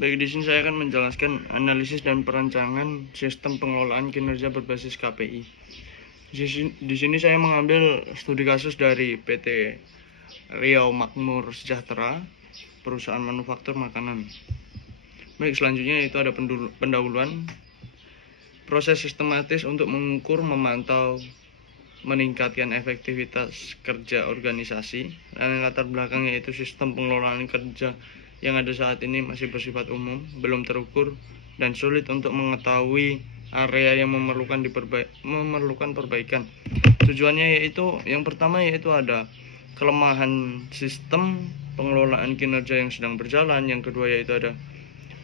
Baik, di sini saya akan menjelaskan analisis dan perancangan sistem pengelolaan kinerja berbasis KPI. Di sini saya mengambil studi kasus dari PT Riau Makmur Sejahtera, perusahaan manufaktur makanan. Baik, selanjutnya itu ada pendahuluan. Proses sistematis untuk mengukur, memantau, meningkatkan efektivitas kerja organisasi. Dan latar belakangnya itu sistem pengelolaan kerja yang ada saat ini masih bersifat umum, belum terukur, dan sulit untuk mengetahui area yang memerlukan perbaikan. Tujuannya yaitu yang pertama yaitu ada kelemahan sistem pengelolaan kinerja yang sedang berjalan. Yang kedua yaitu ada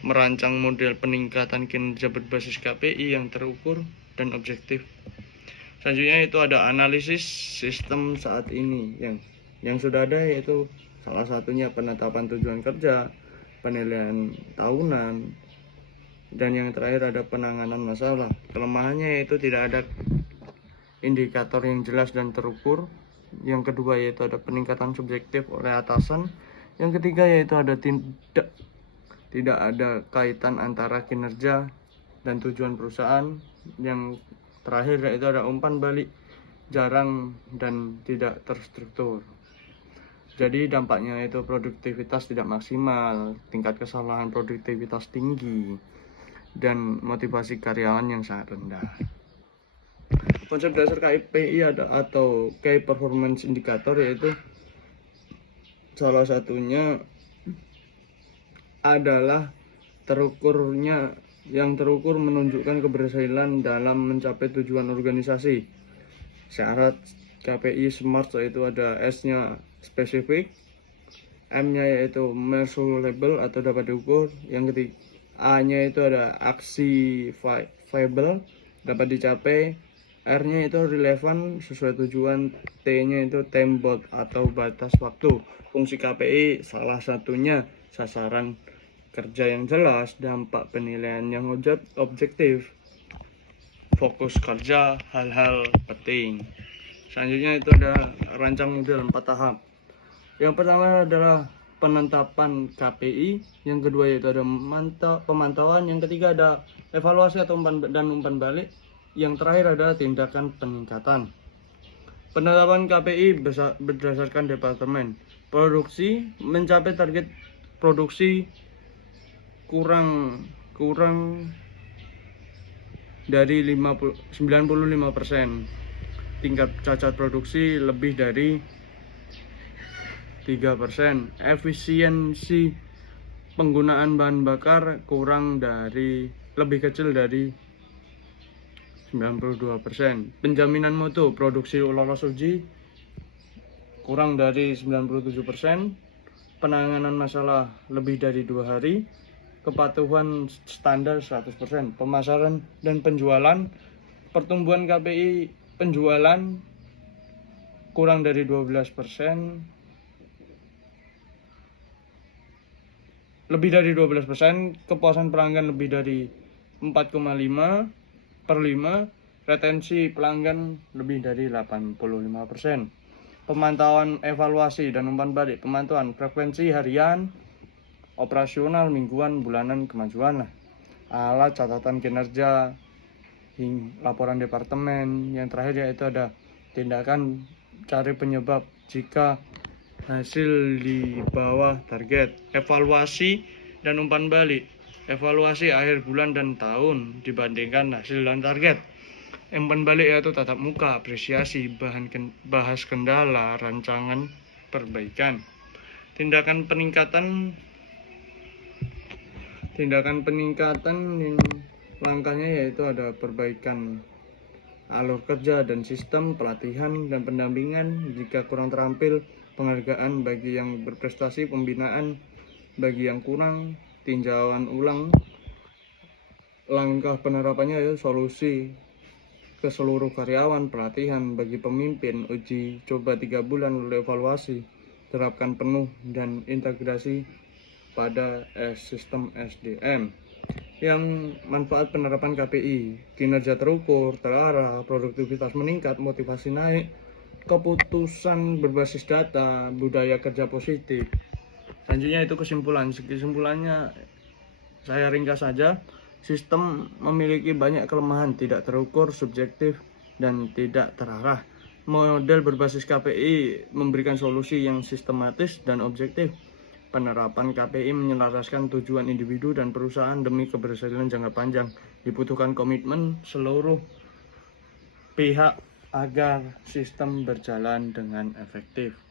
merancang model peningkatan kinerja berbasis KPI yang terukur dan objektif. Selanjutnya itu ada analisis sistem saat ini yang sudah ada, yaitu salah satunya penetapan tujuan kerja, penilaian tahunan, dan yang terakhir ada penanganan masalah. Kelemahannya yaitu tidak ada indikator yang jelas dan terukur. Yang kedua yaitu ada peningkatan subjektif oleh atasan. Yang ketiga yaitu ada tidak ada kaitan antara kinerja dan tujuan perusahaan. Yang terakhir yaitu ada umpan balik jarang dan tidak terstruktur. Jadi dampaknya itu produktivitas tidak maksimal, tingkat kesalahan produktivitas tinggi, dan motivasi karyawan yang sangat rendah. Konsep dasar KPI atau Key Performance Indicator, yaitu salah satunya adalah yang terukur menunjukkan keberhasilan dalam mencapai tujuan organisasi. Syarat KPI SMART yaitu ada S-nya spesifik, M-nya yaitu measurable atau dapat diukur, yang ketiga A-nya itu ada achievable, dapat dicapai, R-nya itu relevan, sesuai tujuan, T-nya itu time bound atau batas waktu. Fungsi KPI salah satunya sasaran kerja yang jelas, dampak penilaian yang objektif, fokus kerja, hal-hal penting. Selanjutnya itu ada rancang model 4 tahap. Yang pertama adalah penetapan KPI, yang kedua yaitu ada pemantauan, yang ketiga ada evaluasi atau umpan balik, yang terakhir adalah tindakan peningkatan. Penetapan KPI berdasarkan departemen. Produksi mencapai target produksi kurang dari 95%. Tingkat cacat produksi lebih dari 3%. Efisiensi penggunaan bahan bakar lebih kecil dari 92%. Penjaminan mutu produksi lolos uji kurang dari 97%. Penanganan masalah lebih dari 2 hari. Kepatuhan standar 100%. Pemasaran dan penjualan, pertumbuhan KPI penjualan kurang dari 12%, lebih dari 12%, kepuasan pelanggan lebih dari 4,5/5, retensi pelanggan lebih dari 85%. Pemantauan, evaluasi, dan umpan balik. Pemantauan frekuensi harian, operasional, mingguan, bulanan, kemajuan. Alat catatan kinerja, laporan departemen. Yang terakhir yaitu ada tindakan cari penyebab jika hasil di bawah target. Evaluasi dan umpan balik. Evaluasi akhir bulan dan tahun dibandingkan hasil dan target. Umpan balik yaitu tatap muka, apresiasi, bahas kendala, rancangan perbaikan. Tindakan peningkatan yang langkahnya yaitu ada perbaikan alur kerja dan sistem, pelatihan dan pendampingan jika kurang terampil, penghargaan bagi yang berprestasi, pembinaan bagi yang kurang, tinjauan ulang. Langkah penerapannya yaitu solusi ke seluruh karyawan, pelatihan bagi pemimpin, uji coba 3 bulan, lalu evaluasi, terapkan penuh, dan integrasi pada sistem SDM. Yang manfaat penerapan KPI: kinerja terukur, terarah, produktivitas meningkat, motivasi naik, keputusan berbasis data, budaya kerja positif. Selanjutnya itu kesimpulannya Saya ringkas saja, sistem memiliki banyak kelemahan, tidak terukur, subjektif, dan tidak terarah. Model berbasis KPI memberikan solusi yang sistematis dan objektif. Penerapan KPI menyelaraskan tujuan individu dan perusahaan demi keberhasilan jangka panjang. Dibutuhkan komitmen seluruh pihak agar sistem berjalan dengan efektif.